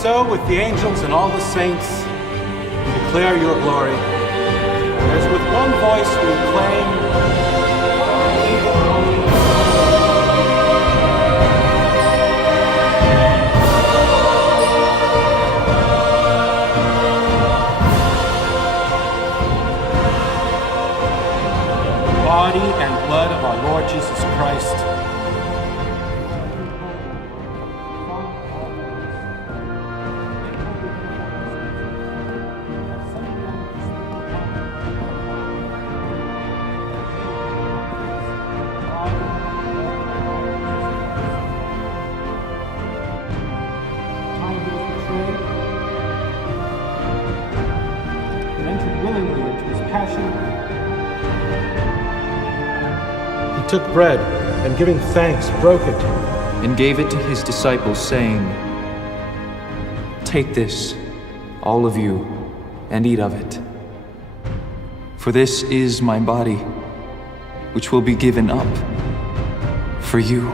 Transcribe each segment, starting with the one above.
so with the angels and all the saints, we declare your glory. As with one voice we acclaim, body and blood of our Lord Jesus Christ. And entered willingly into his passion. He took bread, and giving thanks, broke it, and gave it to his disciples, saying, "Take this, all of you, and eat of it. For this is my body, which will be given up for you."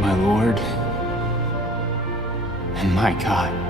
My Lord and my God.